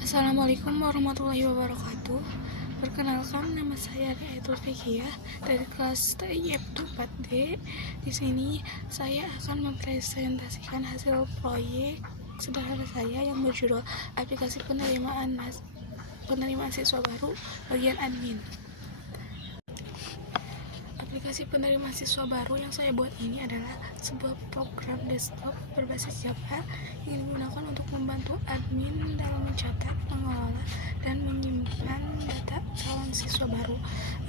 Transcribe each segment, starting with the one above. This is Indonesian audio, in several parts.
Assalamualaikum warahmatullahi wabarakatuh. Perkenalkan, nama saya Riayatul Fiqhiyah dari kelas TIF 4D. Di sini saya akan mempresentasikan hasil proyek sederhana saya yang berjudul Aplikasi Penerimaan Siswa Baru bagian admin. Aplikasi penerimaan siswa baru yang saya buat ini adalah sebuah program desktop berbasis Java yang digunakan untuk membantu admin dalam mencatat, mengelola, dan menyimpan data calon siswa baru.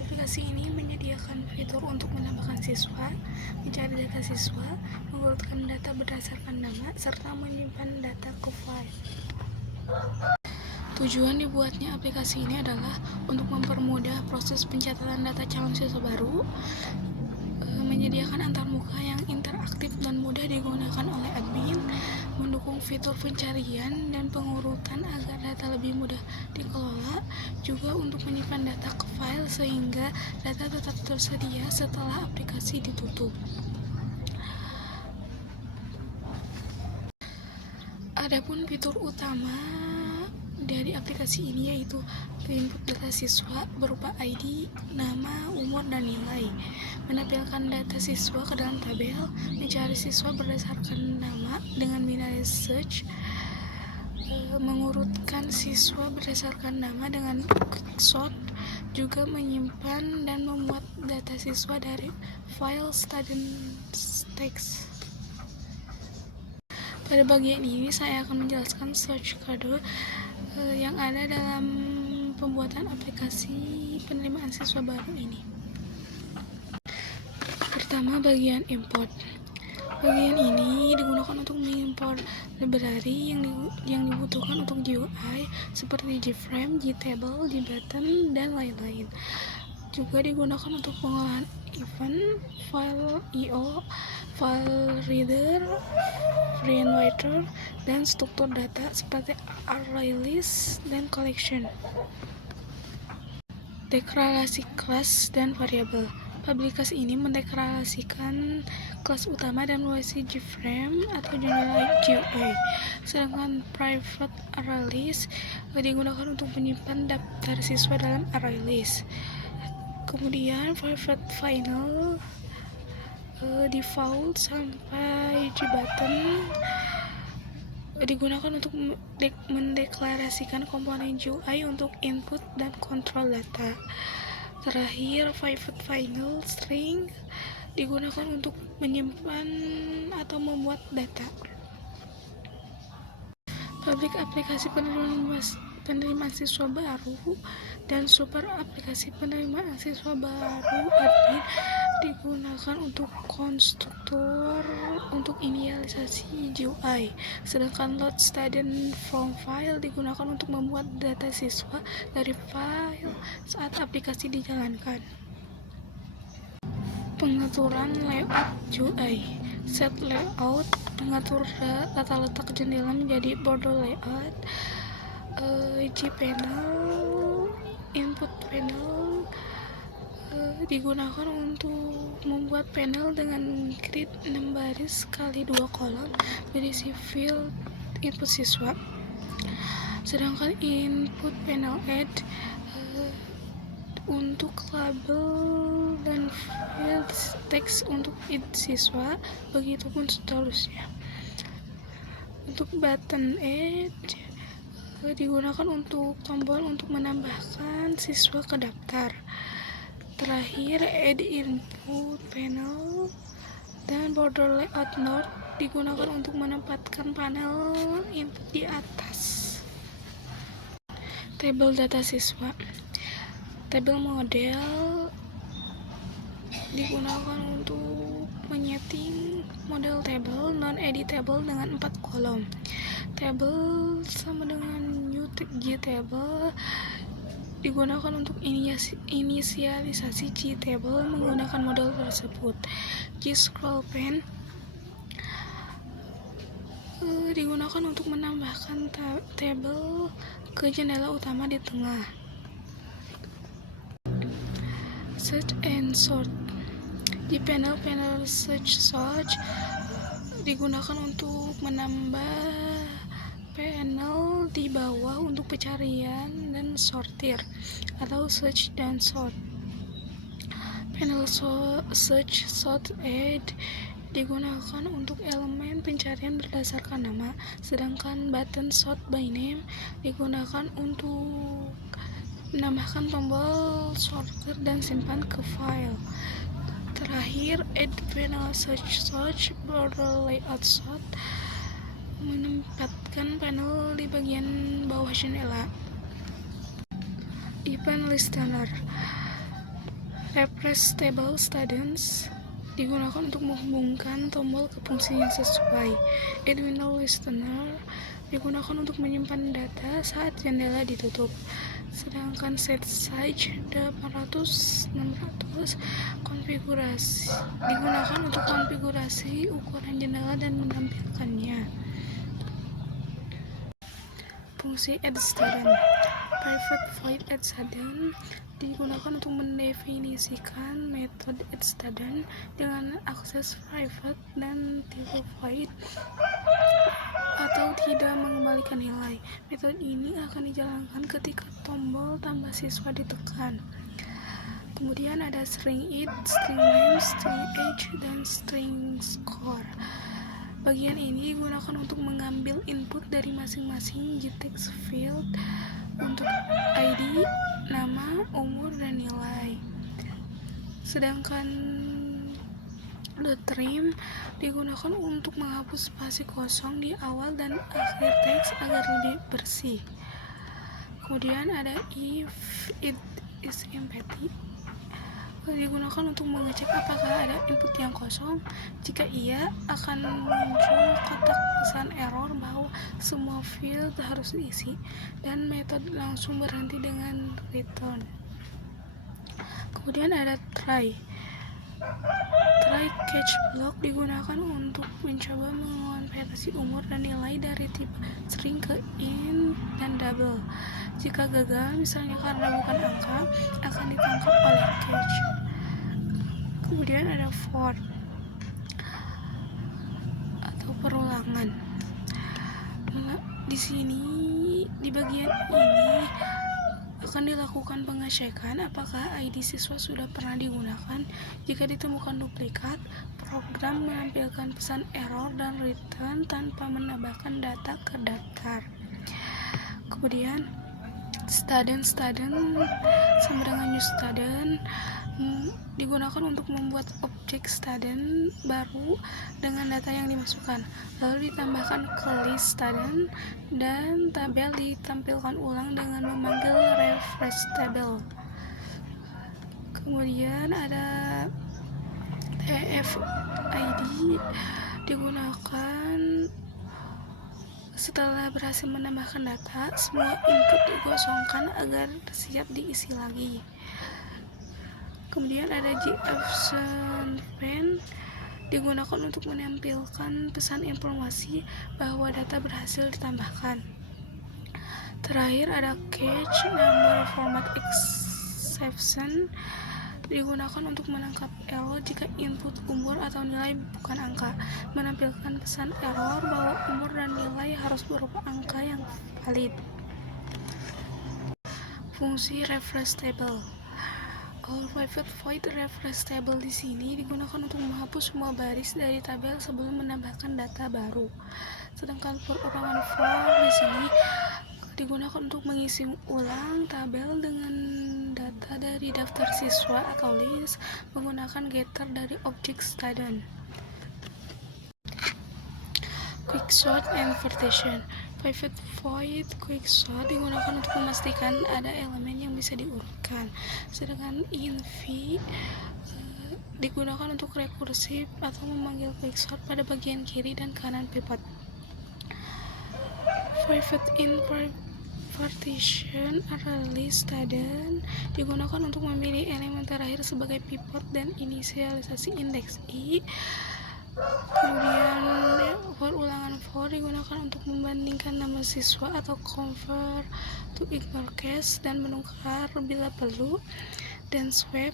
Aplikasi ini menyediakan fitur untuk menambahkan siswa, mencari data siswa, mengurutkan data berdasarkan nama, serta menyimpan data ke file. Tujuan dibuatnya aplikasi ini adalah untuk mempermudah proses pencatatan data calon siswa baru, menyediakan antarmuka yang interaktif dan mudah digunakan oleh admin, mendukung fitur pencarian dan pengurutan agar data lebih mudah dikelola, juga untuk menyimpan data ke file sehingga data tetap tersedia setelah aplikasi ditutup. Adapun fitur utama dari aplikasi ini yaitu input data siswa berupa ID, nama, umur, dan nilai, menampilkan data siswa ke dalam tabel, mencari siswa berdasarkan nama dengan binary search, mengurutkan siswa berdasarkan nama dengan quicksort, juga menyimpan dan memuat data siswa dari file student text. Pada bagian ini saya akan menjelaskan source code yang ada dalam pembuatan aplikasi penerimaan siswa baru ini. Pertama, bagian import. Bagian ini digunakan untuk mengimpor library yang dibutuhkan untuk GUI seperti JFrame, JTable, JButton, dan lain-lain. Juga digunakan untuk pengolahan event, file I/O, file reader, FreeInviter, dan struktur data seperti ArrayList dan collection. Deklarasi kelas dan variabel. Aplikasi ini mendeklarasikan kelas utama dan lokasi JFrame atau general GUI. Sedangkan private ArrayList digunakan untuk menyimpan daftar siswa dalam ArrayList. Kemudian private final, default sampai JButton digunakan untuk mendeklarasikan komponen GUI untuk input dan kontrol data. Terakhir, private final string digunakan untuk menyimpan atau membuat data. Pabrik aplikasi penerimaan siswa baru dan super aplikasi penerimaan siswa baru admin digunakan untuk konstruktor untuk inisialisasi GUI, sedangkan load student from file digunakan untuk membuat data siswa dari file saat aplikasi dijalankan. Pengaturan layout GUI. Set layout mengatur tata letak jendela menjadi border layout. Gpanel, input panel digunakan untuk membuat panel dengan grid 6 baris kali 2 kolom berisi field input siswa. Sedangkan input panel add untuk label dan field text untuk id siswa, begitupun seterusnya. Untuk button add digunakan untuk tombol untuk menambahkan siswa ke daftar. Terakhir, add input panel dan border layout node digunakan untuk menempatkan panel input di atas. Tabel data siswa. Tabel model digunakan untuk menyeting model tabel non-editable dengan 4 kolom. Tabel sama dengan new JTable digunakan untuk inisialisasi JTable menggunakan model tersebut. JScrollPen digunakan untuk menambahkan tabel ke jendela utama di tengah. Search and sort. Di panel search digunakan untuk menambah panel di bawah untuk pencarian dan sortir atau search dan sort. Panel search sort add digunakan untuk elemen pencarian berdasarkan nama, sedangkan button sort by name digunakan untuk menambahkan tombol sorter dan simpan ke file. Terakhir, add panel search border layout sort menempatkan panel di bagian bawah jendela. Event listener refresh table students digunakan untuk menghubungkan tombol ke fungsi yang sesuai. Add window listener digunakan untuk menyimpan data saat jendela ditutup. Sedangkan set size 800-600 konfigurasi digunakan untuk konfigurasi ukuran jendela dan menampilkannya. Fungsi add student private void add student digunakan untuk mendefinisikan metode add student dengan akses private dan tipe void atau tidak mengembalikan nilai. Metode ini akan dijalankan ketika tombol tambah siswa ditekan. Kemudian ada string id, string name, string age, dan string score. Bagian ini digunakan untuk mengambil input dari masing-masing JText field untuk ID, nama, umur, dan nilai. Sedangkan trim digunakan untuk menghapus spasi kosong di awal dan akhir teks agar lebih bersih. Kemudian ada if it is empty digunakan untuk mengecek apakah ada input yang kosong. Jika iya, akan muncul kotak pesan error bahwa semua field harus diisi, dan metode langsung berhenti dengan return. Kemudian ada try catch block digunakan untuk mencoba mengonversi umur dan nilai dari tipe string ke int dan double. Jika gagal, misalnya karena bukan angka, akan ditangkap oleh catch. Kemudian ada for atau perulangan. Di sini, di bagian ini akan dilakukan pengecekan apakah ID siswa sudah pernah digunakan. Jika ditemukan duplikat, program menampilkan pesan error dan return tanpa menambahkan data ke daftar. Kemudian student sama dengan new student digunakan untuk membuat objek student baru dengan data yang dimasukkan, lalu ditambahkan ke list student, dan tabel ditampilkan ulang dengan memanggil refresh table. Kemudian ada TF-ID digunakan setelah berhasil menambahkan data, semua input dikosongkan agar siap diisi lagi. Kemudian ada GFSenPen digunakan untuk menampilkan pesan informasi bahwa data berhasil ditambahkan. Terakhir ada catch number format exception digunakan untuk menangkap error jika input umur atau nilai bukan angka, menampilkan pesan error bahwa umur dan nilai harus berupa angka yang valid. Fungsi refresh table. Private void refresh table di sini digunakan untuk menghapus semua baris dari tabel sebelum menambahkan data baru. Sedangkan for ulangan for di sini digunakan untuk mengisi ulang tabel dengan data dari daftar siswa atau list menggunakan getter dari objek student. Quicksort and partition. Private void quicksort digunakan untuk memastikan ada elemen yang bisa diurutkan, sedangkan inv digunakan untuk rekursif atau memanggil quicksort pada bagian kiri dan kanan pivot. Private in partition area list student digunakan untuk memilih elemen terakhir sebagai pivot dan inisialisasi indeks i. Kemudian for ulangan for digunakan untuk membandingkan nama siswa atau convert to ignore case dan menukar bila perlu. Dan swap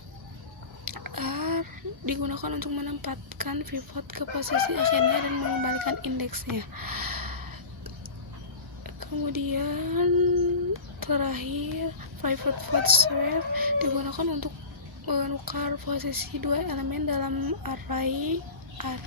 r digunakan untuk menempatkan pivot ke posisi akhirnya dan mengembalikan indeksnya. Kemudian terakhir, private void swap digunakan untuk menukar posisi dua elemen dalam array R.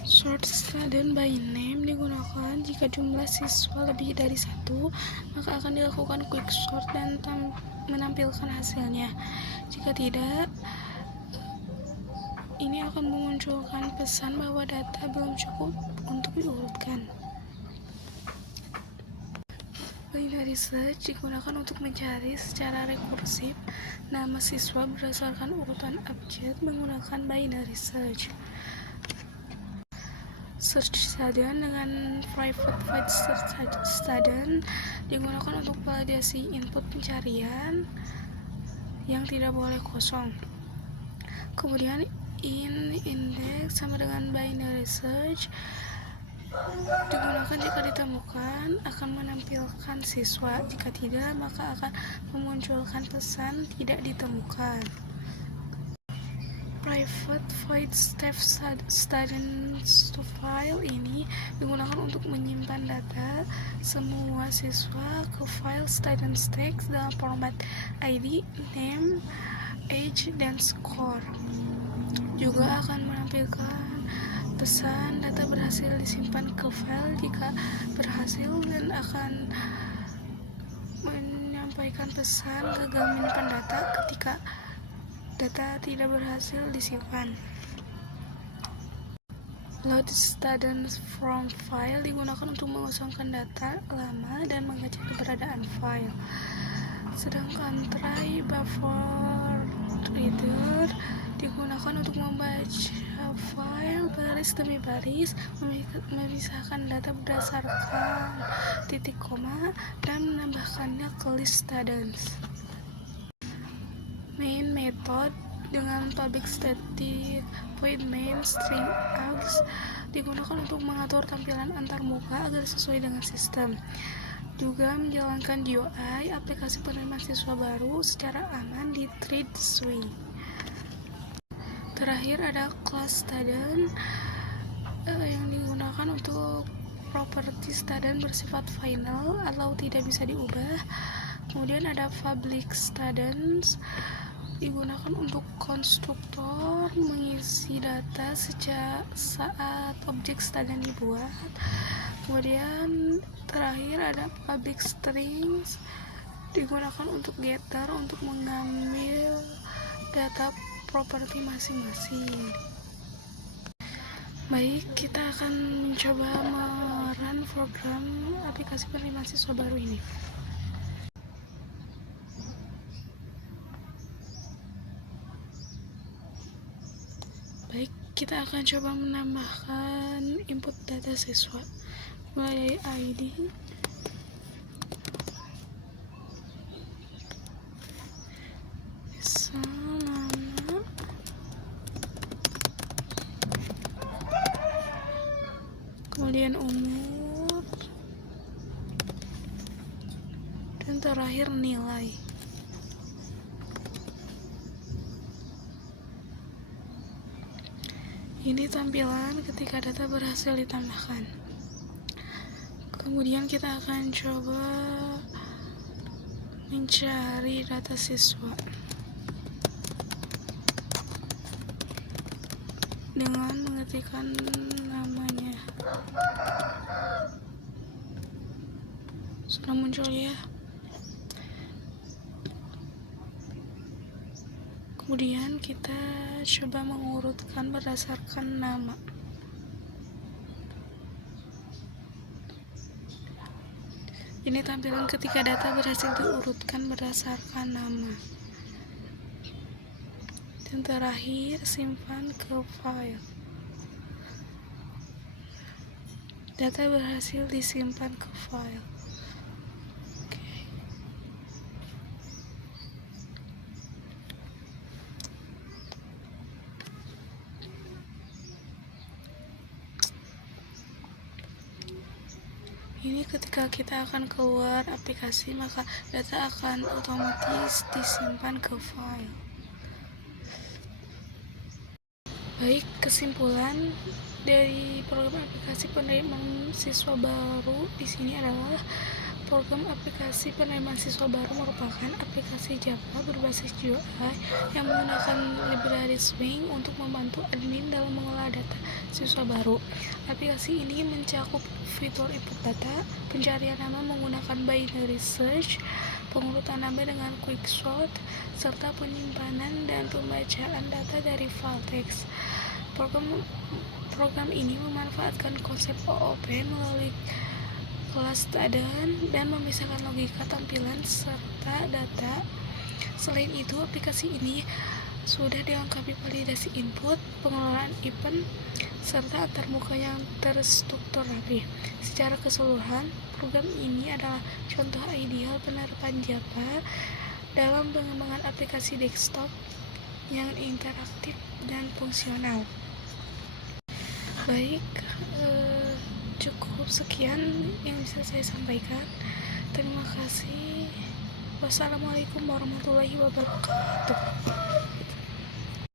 Sort student by name digunakan jika jumlah siswa lebih dari 1, maka akan dilakukan quick sort dan menampilkan hasilnya. Jika tidak, ini akan memunculkan pesan bahwa data belum cukup untuk diurutkan. Binary search digunakan untuk mencari secara rekursif nama siswa berdasarkan urutan abjad menggunakan binary search. Search student dengan private void student digunakan untuk validasi input pencarian yang tidak boleh kosong. Kemudian index sama dengan binary search digunakan jika ditemukan akan menampilkan siswa, jika tidak maka akan memunculkan pesan tidak ditemukan. Private void student file ini digunakan untuk menyimpan data semua siswa ke file student text dalam format ID, name, age, dan score. Juga akan menampilkan pesan data berhasil disimpan ke file jika berhasil, dan akan menyampaikan pesan gagal menyimpan data ketika data tidak berhasil disimpan. Load student from file digunakan untuk mengosongkan data lama dan mengecek keberadaan file. Sedangkan try buffer reader digunakan untuk membaca file baris demi baris, memisahkan data berdasarkan titik koma, dan menambahkannya ke list students. Main method dengan public static void main string args digunakan untuk mengatur tampilan antarmuka agar sesuai dengan sistem. Juga menjalankan GUI aplikasi penerima siswa baru secara aman di ThreadSwing. Terakhir ada class student yang digunakan untuk properti student bersifat final atau tidak bisa diubah. Kemudian ada public students digunakan untuk konstruktor mengisi data sejak saat objek student dibuat. Kemudian terakhir ada public strings digunakan untuk getter untuk mengambil data properti masing-masing. Baik, kita akan mencoba merun program aplikasi penerima siswa baru ini. Baik, kita akan coba menambahkan input data siswa mulai dari ID, nama, kemudian umur, dan terakhir nilai. Ini tampilan ketika data berhasil ditambahkan. Kemudian kita akan coba mencari data siswa dengan mengetikkan namanya. Sudah muncul ya. Kemudian kita coba mengurutkan berdasarkan nama. Ini tampilan ketika data berhasil diurutkan berdasarkan nama. Dan terakhir, simpan ke file. Data berhasil disimpan ke file. Ini ketika kita akan keluar aplikasi, maka data akan otomatis disimpan ke file. Baik, kesimpulan dari program aplikasi penerimaan siswa baru di sini adalah program aplikasi penerimaan siswa baru merupakan aplikasi Java berbasis GUI yang menggunakan library Swing untuk membantu admin dalam mengolah data siswa baru. Aplikasi ini mencakup fitur input data, pencarian nama menggunakan binary search, pengurutan nama dengan quick sort, serta penyimpanan dan pembacaan data dari file teks. Program ini memanfaatkan konsep OOP melalui kelas dan memisahkan logika tampilan serta data. Selain itu, aplikasi ini sudah dilengkapi validasi input, pengelolaan event, serta antarmuka yang terstruktur rapi. Secara keseluruhan, program ini adalah contoh ideal penerapan Java dalam pengembangan aplikasi desktop yang interaktif dan fungsional. Baik, cukup sekian yang bisa saya sampaikan. Terima kasih. Wassalamualaikum warahmatullahi wabarakatuh.